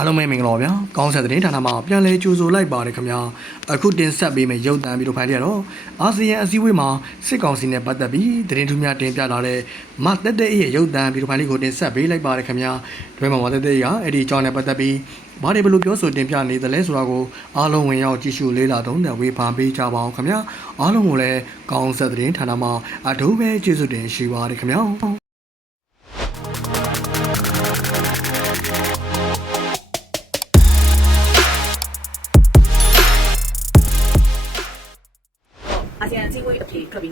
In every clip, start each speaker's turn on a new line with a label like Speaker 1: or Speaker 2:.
Speaker 1: အားလုံးပဲမင်္ဂလာပါဗျာကောင်းဆက်တဲ့ဌာနမှာပြန်လဲကြိုဆိုလိုက်ပါတယ်ခင်ဗျာအခုတင်ဆက်ပေးမယ့်ရုပ်သံဗီဒီယိုဖိုင်တွေကတော့အာဆီယံအစည်းအဝေးမှာစစ်ကောင်စီနဲ့ပတ်သက်ပြီးသတင်းထူးများတင်ပြလာတဲ့မတက်တဲ့ရဲ့ရုပ်သံဗီဒီယိုဖိုင်လေးကိုတင်ဆက်ပေးလိုက်ပါတယ်ခင်ဗျာဒီမှာမတက်တဲ့ရအဲ့ဒီအကြောင်းနဲ့ပတ်သက်ပြီးဘာတွေဘယ်လိုပြောဆိုတင်ပြနေသလဲဆိုတာကိုအားလုံးဝင်ရောက်ကြည့်ရှုလေ့လာသုံးသပ်ဝေဖန်ပေးကြပါအောင်ခင်ဗျာအားလုံးကိုလည်းကောင်းဆက်တဲ့ဌာနမှာအထူးပဲကျေးဇူးတင်ရှိပါတယ်ခင်ဗျာ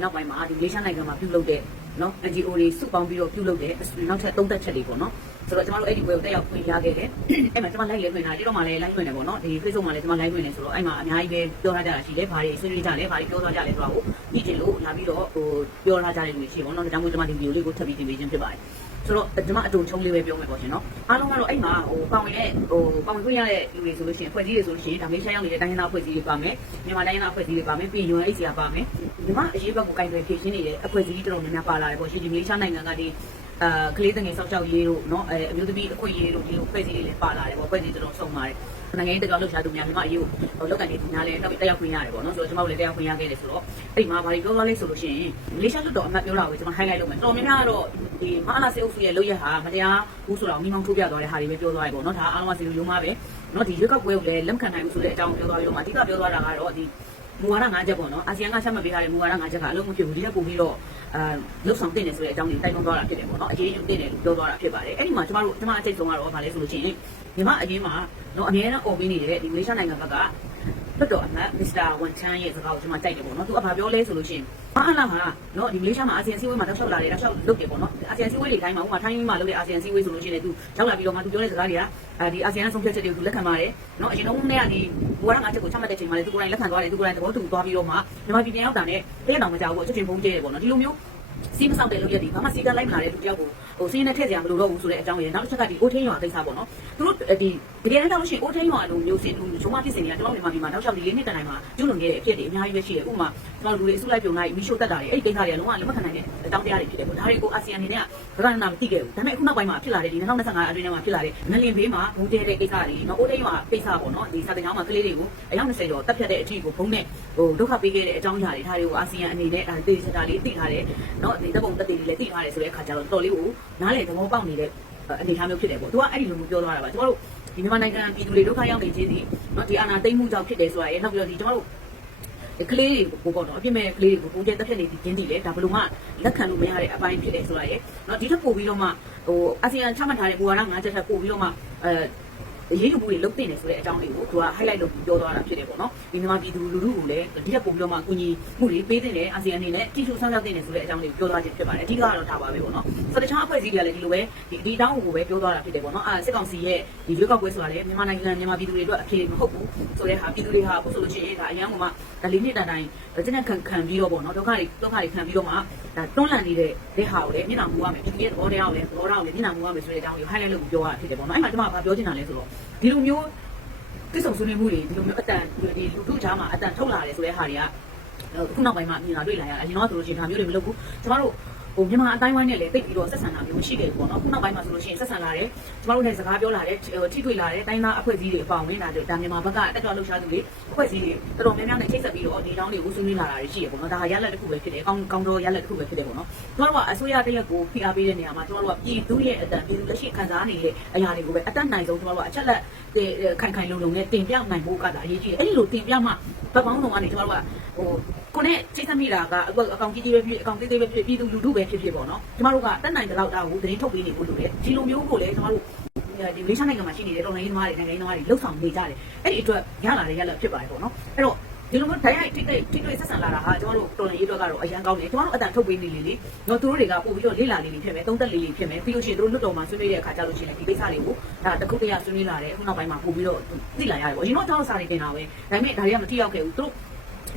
Speaker 2: နောက်ပိုင်းမှာဒီမလေးရှားနိုင်ငံမှာပြုလုပ်တဲ့နော် NGO တွေစုပေါင်းပြီးတော့ပြုလုပ်တဲ့နောက်ထပ်သုံးသက်ချက်တွေပေါ့နော်ဆိုတော့ကျွန်တော်တို့အဲ့ဒီဘွဲကိုတက်ရောက်ခွင့်ရခဲ့တယ်အဲ့မှာကျွန်မ live လေးခွင့်တာဒီတော့မှလည်း live ခွင့်တယ်ပေါ့နော်ဒီ Facebook မှာလည်းကျွန်မ live ခွင့်တယ်ဆိုတော့အဲ့မှာအများကြီးပဲပြောထားကြတာရှိတယ်ဘာတွေဆွေးနွေးကြလဲဘာတွေပြောသွားကြလဲဆိုတာကိုညှိချင်လို့လာပြီးတော့ဟိုပြောထားကြတဲ့လူတွေရှိပေါ့နော်ဒါကြောင့်မို့ကျွန်မဒီဗီဒီယိုလေးကိုထပ်ပြီးတင်ပေးခြင်းဖြစ်ပါတယ်ဆိုတော့ကျွန်မအတူချုံလေးပဲပြောမယ်ပေါ့ရှင်နော်အားလုံးကတော့အဲ့မှာဟိုပါဝင်တဲ့ဟိုပါဝင်ခွင့်ရတဲ့လူတွေဆိုလို့ရှိရင်ဖွဲ့စည်းတွေဆိုလို့ရှိရင်ဒါမေးရှားရောက်နေတဲ့တိုင်းရင်းသားဖွဲ့စည်းတွေပါမယ်မြန်မာတိုင်းရင်းသားဖွဲ့စည်းတွေပါမယ်ပြီးရင် UNHCR ပါမယ် ဒီမှာအရေးဘက်ကိုကင်တွယ်ဖြည့်ရှင်းနေတဲ့အဖွဲ့အစည်းတော်တော်များများပါလာတယ်ပေါ့ရှင်ဒီမလေးရှားနိုင်ငံကဒီအာကလေးတငယ်စောက်ချောက်ရေးတို့เนาะအဲအမျိုးသမီးအခွင့်အရေးတို့ဒီလိုဖွဲ့စည်းတွေလည်းပါလာတယ်ပေါ့ဖွဲ့စည်းတော်တော်ဆုံးပါတယ်နိုင်ငံရေးတကြောင်လှုပ်ရှားသူများမြန်မာအရေးကိုဟိုလောက်ကန်နေသူများလည်းတော့တက်ရောက်ခွင့်ရတယ်ပေါ့နော်ဆိုတော့ကျွန်တော်တို့လည်းတက်ရောက်ခွင့်ရခဲ့တယ်ဆိုတော့အဲ့ဒီမှာဘာတွေပြောသွားလဲဆိုလို့ရှိရင်မလေးရှားလွတ်တော်အမတ်ပြောတာကိုကျွန်တော် highlight လုပ်မယ်တော်များများကတော့ဒီမဟာလာစေအုပ်စုရဲ့လုပ်ရက်ဟာမတရားဘူးဆိုတော့မိမောင်းထိုးပြသွားတဲ့ဟာတွေပဲပြောသွားတယ်ပေါ့နော်ဒါအားလုံးကစီလိုရုံးပါပဲနော်ဒီရွက်ကောက်ပွဲကိုလည်းလက်ခံနိုင်ဘူးဆိုတဲ့အကြောင်းပြောသွားပြီးတော့မှအဓိကပြောသွားတာကတော့ဒီ မူဝါဒ၅ချက်ပေါ့နော်အာဆီယံကချက်မှတ်ပေးထားတဲ့မူဝါဒ၅ချက်ကအလုံးမဖြစ်ဘူးဒီချက်ပို့ပြီးတော့အာလှုပ်ဆောင်တင်နေဆိုတဲ့အကြောင်းကိုတိုက်တွန်းသွားတာဖြစ်တယ်ပေါ့နော်အရေးယူတင်တယ်လို့ပြောသွားတာဖြစ်ပါတယ်အဲ့ဒီမှာကျမတို့ကျမအကျိတ်ဆုံးကတော့ဗာလဲဆိုလို့ရှိရင်မြန်မာအရင်မှာနော်အများအားအော်ပေးနေတဲ့ဒီမလေးရှားနိုင်ငံဘက်က လွတ်တော်အမတ်မစ္စတာဝန်ချမ်းရဲ့စကားကိုကျွန်မကြိုက်တယ်ပေါ့နော်သူကဘာပြောလဲဆိုလို့ရှိရင်မအားလားမှာနော်ဒီမလေးရှားမှာအာဆီယံစည်းဝေးမှာတောက်လျှောက်လာတယ်တောက်လျှောက်လုပ်တယ်ပေါ့နော်အာဆီယံစည်းဝေးတွေတိုင်းမှာဥပမာထိုင်းမှာလုပ်တဲ့အာဆီယံစည်းဝေးဆိုလို့ရှိရင်သူရောက်လာပြီးတော့မှသူပြောတဲ့စကားတွေကအဲဒီအာဆီယံဆုံးဖြတ်ချက်တွေကိုသူလက်ခံပါတယ်နော်အရင်တော့နဲ့ကဒီဘောရငါချက်ကိုချမှတ်တဲ့ချိန်မှာလေသူကိုယ်တိုင်လက်ခံသွားတယ်သူကိုယ်တိုင်သဘောတူသွားပြီးတော့မှမြန်မာပြည်ပြန်ရောက်တာနဲ့တရက်တောင်မကြောက်ဘူးအချက်ချင်းဖုံးကျဲတယ်ပေါ့နော်ဒီလိုမျိုး စီးမဆောက်တဲ့လုပ်ရက်ဒီဘာမှစီကလိုက်မလာတဲ့လူတယောက်ကိုဟိုစီးနဲ့ထည့်ကြမလို့တော့ဘူးဆိုတဲ့အကြောင်းရယ်နောက်တစ်ချက်ကဒီအိုထင်းရွာကိစ္စပေါ့နော်သူတို့ဒီတကယ်တမ်းတော့လို့ရှိရင်အိုထင်းရွာလိုမျိုးစင်လူဂျုံမဖြစ်စင်တွေကကျွန်တော်မြန်မာပြည်မှာတောက်လျှောက်ဒီလေးနှစ်တန်တိုင်းမှာကျွလွန်ခဲ့တဲ့အဖြစ်တွေအများကြီးပဲရှိတယ်ဥပမာကျွန်တော်လူတွေအစုလိုက်ပြုံလိုက်မီရှို့တက်တာတွေအဲ့ဒီကိစ္စတွေကလုံးဝလက်မခံနိုင်တဲ့အကြောင်းတရားတွေဖြစ်တယ်ပေါ့ဒါတွေကိုအာဆီယံအနေနဲ့ကဗကနာမသိခဲ့ဘူးဒါပေမဲ့အခုနောက်ပိုင်းမှာဖြစ်လာတဲ့ဒီ2025အတွင်းထဲမှာဖြစ်လာတဲ့ငလင်ဘေးမှာဘုံကျဲတဲ့ကိစ္စတွေနော်အိုထင်းရွာကိစ္စပေါ့နော်ဒီစာတင်ကျောင်းမှာကလေးတွေကိုအယောက်20ကျော်တက်ဖြတ်တဲ့အထိကိုဘုံနဲ့ဟိုဒုက္ခပေးခဲ့တဲ့အကြောင်းအရာတွေဒါတွေကိုအာဆီယံအနေနဲ့ဒါတေးစတာလေးသိထားတယ်နော်ဒီတပ်ပုံတက်တွေလည်းသိထားတယ်ဆိုတဲ့အခါကျတော့တော်တော်လေးကိုနားလေသဘောပေါက်နေတဲ့အနေအထားမျိုးဖြစ်တယ်ပေါ့သူကအဲ့ဒီလိုမျိုးပြောသွားတာပါကျွန်တော်တို့ဒီမြန်မာနိုင်ငံပြည်သူတွေဒုက္ခရောက်နေခြင်းဒီနော်ဒီအာဏာသိမ်းမှုကြောင့်ဖြစ်တယ်ဆိုတာရယ်နောက်ပြီးတော့ဒီကျွန်တော်တို့ကလေးတွေကိုပေါ့နော်အပြစ်မဲ့ကလေးတွေကိုပုံကျတက်ဖြတ်နေပြီးကျင်းတည်လေဒါဘယ်လိုမှလက်ခံလို့မရတဲ့အပိုင်းဖြစ်တယ်ဆိုတာရယ်နော်ဒီထက်ပိုပြီးတော့မှဟိုအာဆီယံချမှတ်ထားတဲ့ဘူဝါဒ၅ချက်ထက်ပိုပြီးတော့မှအဲ ရေးယူမှုတွေလုပ်တင်နေဆိုတဲ့အကြောင်းလေးကိုသူက highlight လုပ်ပြီးပြောသွားတာဖြစ်တယ်ပေါ့နော်ဒီမြန်မာပြည်သူလူထုကိုလည်းဒီထက်ပိုပြီးတော့မှအကူအညီမှုတွေပေးတင်တယ်အာဆီယံအနေနဲ့တိကျဆောင်ရောက်တင်နေဆိုတဲ့အကြောင်းလေးကိုပြောသွားခြင်းဖြစ်ပါတယ်အဓိကတော့ဒါပါပဲပေါ့နော်ဆိုတော့တခြားအဖွဲ့အစည်းတွေကလည်းဒီလိုပဲဒီဒီအကြောင်းကိုပဲပြောသွားတာဖြစ်တယ်ပေါ့နော်အာစစ်ကောင်စီရဲ့ဒီရွေးကောက်ပွဲဆိုတာလည်းမြန်မာနိုင်ငံမြန်မာပြည်သူတွေအတွက်အပြေမဟုတ်ဘူးဆိုတဲ့ဟာပြည်သူတွေဟာအခုဆိုလို့ရှိရင်ဒါအရန်ကမှဒါလေးနှစ်တန်တိုင်းကျတဲ့ခံခံပြီးတော့ပေါ့နော်ဒုက္ခတွေဒုက္ခတွေခံပြီးတော့မှဒါတွန်းလှန်နေတဲ့တဲ့ဟာကိုလည်းမျက်နှာမူရမယ်ပြည်သူရဲ့သဘောတရားကိုလည်းသဘောထားကိုလည်းမျက်နှာမူရမယ်ဆိုတဲ့အကြောင်းကို highlight လုပ်ပြီးပြောရတာဖြစ်တယ်ပေါ့နော်အဲ့မှာကျွန်မကပြောချင်တာလဲဆိုတော့ဒီလိုမျိုးကိစ္စဆွေးနွေးမှုတွေဒီလိုမျိုးအတန်ဒီလူထုကြားမှာအတန်ထုတ်လာတယ်ဆိုတဲ့ဟာတွေကခုနောက်ပိုင်းမှာမြင်လာတွေ့လာရအရင်တော့ဆိုလို့ရှိရင်ဒါမျိုးတွေမလုပ်ဘူးကျွန်တော်တို့ ဟိုမြန်မာအတိုင်းဝိုင်းနဲ့လည်းတိတ်ပြီးတော့ဆက်ဆံတာမျိုးမရှိခဲ့ဘူးပေါ့နော်ခုနောက်ပိုင်းမှာဆိုလို့ရှိရင်ဆက်ဆံလာတယ်ကျွန်တော်တို့လည်းစကားပြောလာတယ်ထိတွေ့လာတယ်တိုင်းသားအဖွဲ့အစည်းတွေအပေါင်းဝင်တာဒါမြန်မာဘက်ကတက်တော်လှုပ်ရှားသူတွေအဖွဲ့အစည်းတွေတော်တော်များများနဲ့ချိတ်ဆက်ပြီးတော့ဒီတောင်းတွေကိုဆွေးနွေးလာတာတွေရှိရပေါ့နော်ဒါဟာရလက်တစ်ခုပဲဖြစ်တယ်ကောင်းကောင်းတော့ရလက်တစ်ခုပဲဖြစ်တယ်ပေါ့နော်ကျွန်တော်တို့ကအစိုးရတရက်ကိုဖိအားပေးတဲ့နေရာမှာကျွန်တော်တို့ကပြည်သူရဲ့အတန်ပြည်သူလက်ရှိခံစားနေတဲ့အရာတွေကိုပဲအတတ်နိုင်ဆုံးကျွန်တော်တို့ကအချက်လက်ခိုင်ခိုင်လုံလုံနဲ့တင်ပြနိုင်ဖို့ကဒါအရေးကြီးတယ်အဲ့ဒီလိုတင်ပြမှဘက်ပေါင်းစုံကနေကျွန်တော်တို့ကဟို ကိုနဲ့ချိတ်ဆက်မိတာကအကောင်ကြီးကြီးပဲဖြစ်အကောင်သေးသေးပဲဖြစ်ပြည်သူလူထုပဲဖြစ်ဖြစ်ပေါ့နော်ကျမတို့ကတက်နိုင်တဲ့လောက်တာကိုသတင်းထုတ်ပေးနေဖို့လိုတယ်ဒီလိုမျိုးကိုလည်းကျမတို့ဒီလေးရှားနိုင်ငံမှာရှိနေတဲ့တော်လိုင်းသမားတွေနိုင်ငံရေးသမားတွေလှုပ်ဆောင်နေကြတယ်အဲ့ဒီအတွက်ရလာတယ်ရလာဖြစ်ပါတယ်ပေါ့နော်အဲ့တော့ဒီလိုမျိုးတိုင်းရိုက်တိတိတိတိဆက်ဆံလာတာဟာကျွန်တော်တို့တော်လိုင်းရေးအတွက်ကတော့အရန်ကောင်းတယ်ကျွန်တော်တို့အတန်ထုတ်ပေးနေလေလေတော့သူတို့တွေကပို့ပြီးတော့လေးလာလေးလေးဖြစ်မယ်သုံးသက်လေးလေးဖြစ်မယ်ပြီးလို့ရှိရင်တို့လွတ်တော်မှာဆွေးနွေးတဲ့အခါကျလို့ရှိရင်ဒီကိစ္စတွေကိုဒါတခုတရဆွေးနွေးလာတယ်အခုနောက်ပိုင်းမှာပို့ပြီးတော့သိလာရတယ်ပေါ့အရင်တော့ကျွန်တော်စာတွေတင်တာပဲဒါပေမဲ့ဒါတွေကမထိရောက်ခဲ့ဘူးသူတို့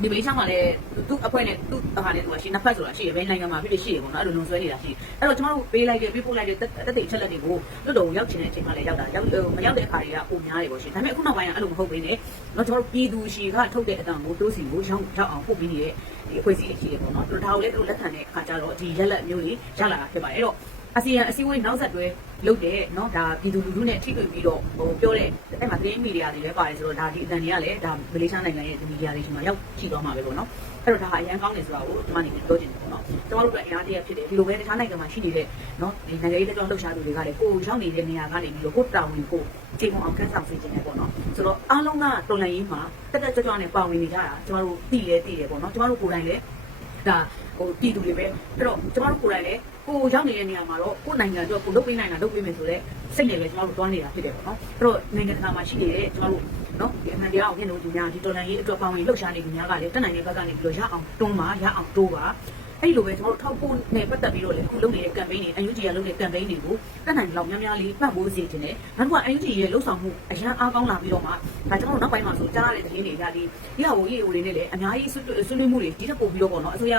Speaker 2: ဒီမလေးရှားမှာလည်းသူ့အဖွဲ့နဲ့သူ့ဟာနဲ့သူကရှိနှစ်ဖက်ဆိုတာရှိရဘယ်နိုင်ငံမှာဖြစ်ဖြစ်ရှိရပေါ့နော်အဲ့လိုလုံဆွဲနေတာရှိအဲ့တော့ကျွန်တော်တို့ပေးလိုက်တဲ့ပေးပို့လိုက်တဲ့တက်တိတ်ချက်လက်တွေကိုလွတ်တော်ကိုရောက်ချင်တဲ့အချိန်မှလည်းရောက်တာရောက်မရောက်တဲ့အခါတွေကပုံများတယ်ပေါ့ရှင်ဒါပေမဲ့အခုနောက်ပိုင်းကအဲ့လိုမဟုတ်ဘဲနဲ့တော့ကျွန်တော်တို့ပြည်သူရှိကထုတ်တဲ့အတန်ကိုတိုးစီကိုရောက်ရောက်အောင်ပို့ပြီးနေတဲ့ဒီအဖွဲ့အစည်းတွေရှိတယ်ပေါ့နော်သူတို့ဒါကိုလည်းသူတို့လက်ခံတဲ့အခါကျတော့ဒီရက်လက်မျိုးကြီးရလာတာဖြစ်ပါတယ်အဲ့တော့ အာဆီယံအစည်းအဝေးနောက်ဆက်တွဲလုပ်တဲ့เนาะဒါပြည်သူလူထုနဲ့ထိတွေ့ပြီးတော့ဟိုပြောတဲ့အဲ့မှာသတင်းမီဒီယာတွေလည်းပါတယ်ဆိုတော့ဒါဒီအတန်တွေကလည်းဒါမလေးရှားနိုင်ငံရဲ့မီဒီယာတွေရှိမှရောက်ရှိသွားမှာပဲပေါ့နော်အဲ့တော့ဒါအရန်ကောင်းတယ်ဆိုတာကိုဒီမှာနေပြောချင်တယ်ပေါ့နော်ကျွန်တော်တို့ကအရာတည်းဖြစ်တယ်ဒီလိုပဲတခြားနိုင်ငံမှာရှိနေတဲ့เนาะဒီနိုင်ငံရေးတက်ကြောင်းလှုပ်ရှားသူတွေကလည်းကိုယ်ရောက်နေတဲ့နေရာကနေပြီးတော့ကိုယ်တာဝန်ကိုချိန်အောင်ခန်းဆောင်စေချင်တယ်ပေါ့နော်ဆိုတော့အားလုံးကတော်လှန်ရေးမှာတက်တက်ကြွကြွနဲ့ပါဝင်နေကြတာကျွန်တော်တို့သိလဲသိတယ်ပေါ့နော်ကျွန်တော်တို့ကိုယ်တိုင်လည်း ဒါဟိုပြည်သူတွေပဲအဲ့တော့ကျမတို့ကိုယ်တိုင်လည်း ကိုယ်ရောက်နေတဲ့နေရာမှာတော့ကိုယ်နိုင်ငံအတွက်ကိုယ်လုပ်ပေးနိုင်တာလုပ်ပေးမယ်ဆိုတော့စိတ်နဲ့ပဲကျမတို့တွန်းနေတာဖြစ်တယ်ပေါ့နော်အဲ့တော့နိုင်ငံတကာမှာရှိနေတဲ့ကျမတို့နော်ဒီအမှန်တရားကိုညှိနှိုးကြများဒီတော်လန်ရေးအတွက်ပေါဝင်လှုပ်ရှားနေကြများကလည်းတက်နိုင်တဲ့ဘက်ကနေပြီးတော့ရအောင်တွန်းပါရအောင်တိုးပါ အဲ့လိုပဲကျွန်တော်တို့ထောက်ဖို့နဲ့ပတ်သက်ပြီးတော့လေအခုလုပ်နေတဲ့ campaign တွေ UNG ရလုပ်တဲ့ campaign တွေကိုတက်နိုင်လောက်များများလေးပတ်ဖို့စီခြင်းနဲ့နောက်တစ်ခါ UNG ရဲ့လှုပ်ဆောင်မှုအရန်အားကောင်းလာပြီးတော့မှဒါကျွန်တော်တို့နောက်ပိုင်းမှာဆိုကြားရတဲ့သတင်းတွေဒါဒီဒီဟာကို EAO တွေနဲ့လည်းအများကြီးဆွေးနွေးမှုတွေဒီထက်ပိုပြီးတော့ပေါ့နော်အစိုးရ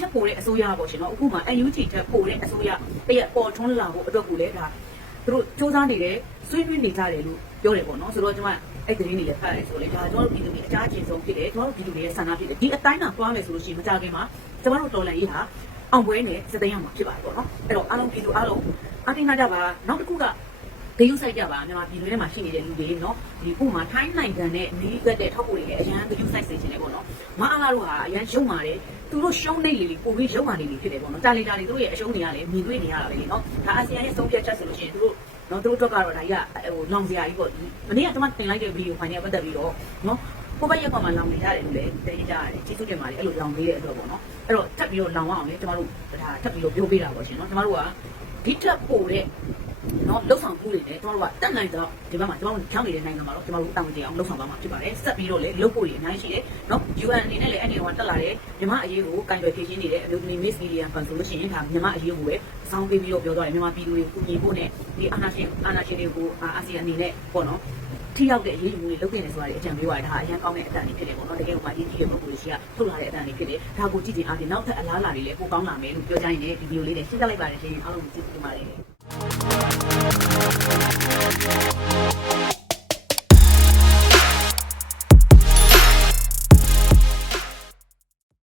Speaker 2: ရက်ပိုတဲ့အစိုးရပေါ့ရှင်နော်အခုမှ UNG တက်ပိုတဲ့အစိုးရတရက်ပေါ်ထွန်းလာဖို့အတွက်ကိုလည်းဒါသူတို့စူးစမ်းနေတယ်ဆွေးနွေးနေကြတယ်လို့ပြောတယ်ပေါ့နော်ဆိုတော့ကျွန်မ အဲ့ဒီနေ့လည်းဖတ်ရဲဆိုလေဒါကျွန်တော်တို့ပြည်သူတွေအကြအကျဉ်ဆုံးဖြစ်တယ်ကျွန်တော်တို့ပြည်သူတွေရဲ့ဆန္ဒဖြစ်တယ်ဒီအတိုင်းသာသွားမယ်ဆိုလို့ရှိရင်မကြခင်မှာကျွန်တော်တို့တော်လန်ရေးဟာအောင်ပွဲနဲ့စတဲ့ရမှာဖြစ်ပါတယ်ပေါ့နော်အဲ့တော့အားလုံးပြည်သူအားလုံးအတင်းနာကြပါနောက်တစ်ခုကဂယုဆိုင်ကြပါမြန်မာပြည်တွင်းထဲမှာရှိနေတဲ့လူတွေเนาะဒီဥမာထိုင်းနိုင်ငံနဲ့နီးကပ်တဲ့ထောက်ပို့တွေလည်းအရန်ဂယုဆိုင်စေချင်တယ်ပေါ့နော်မအားလာတို့ဟာအရန်ရုံမာတယ်သူတို့ရှုံးနေလေလေပိုပြီးရုံမာနေလေဖြစ်တယ်ပေါ့နော်တာလီတာလီတို့ရဲ့အရှုံးတွေကလည်းမြင်တွေ့နေရတာပဲလေเนาะဒါအာဆီယံရဲ့ဆုံးဖြတ်ချက်ဆိုလို့ရှိရင်သူတို့ နော်သူတို့တော့ကတော့ဒါကြီးကဟိုလောင်စရာကြီးပေါ့မနေ့ကကျွန်မတင်လိုက်တဲ့ဗီဒီယိုဖိုင်နဲ့ပတ်သက်ပြီးတော့နော်ကိုယ့်ဘက်ရက်ကွာမှာလောင်နေရတယ်လို့လည်းတည်ကြရတယ်ကျေးဇူးတင်ပါတယ်အဲ့လိုလောင်ပေးတဲ့အတွက်ပေါ့နော်အဲ့တော့ထပ်ပြီးတော့လောင်အောင်လေကျွန်တော်တို့ဒါထပ်ပြီးတော့ပြောပေးတာပေါ့ရှင်နော်ကျွန်တော်တို့ကဒီထက်ပိုတဲ့ နော်လှုပ်ဆောင်မှုတွေနဲ့ကျွန်တော်တို့ကတက်နိုင်တော့ဒီဘက်မှာကျွန်တော်တို့ချောင်းနေတဲ့နိုင်ငံမှာတော့ကျွန်တော်တို့တောင်းကြအောင်လှုပ်ဆောင်ပါမှာဖြစ်ပါတယ်ဆက်ပြီးတော့လေလှုပ်ဖို့တွေအများကြီးရှိတယ်နော် UN အနေနဲ့လည်းအဲ့ဒီတော့တက်လာတဲ့မြန်မာအရေးကိုကင်တွယ်ဖြည့်ရှင်းနေတဲ့အမျိုးသမီး Miss Lilian Fan ဆိုလို့ရှိရင်ဒါမြန်မာအရေးကိုပဲစောင်းပေးပြီးတော့ပြောသွားတယ်မြန်မာပြည်သူတွေကိုကူညီဖို့နဲ့ဒီအာဏာရှင်အာဏာရှင်တွေကိုအာဆီယံအနေနဲ့ပေါ့နော် ထိရောက်တဲ့အရေးယူမှုတွေလုပ်နေတယ်ဆိုတာတွေအကြံပေးပါတယ်ဒါအရင်ကောင်းတဲ့အတန်တွေဖြစ်တယ်ပေါ့နော်တကယ်ကိုမှအရေးကြီးတဲ့ပုံစံတွေရှိကထုတ်လာတဲ့အတန်တွေဖြစ်တယ်ဒါကိုကြည့်ချင်အားဖြင့်နောက်ထပ်အလားအလာတွေလည်းပိုကောင်းလာမယ်လို့ပြောကြရင်လည်းဒီဗီဒီယိုလေးနဲ့ရှင်းပြလိုက်ပါတယ်ရှင်အားလုံးကျေးဇူးတင်ပါတယ်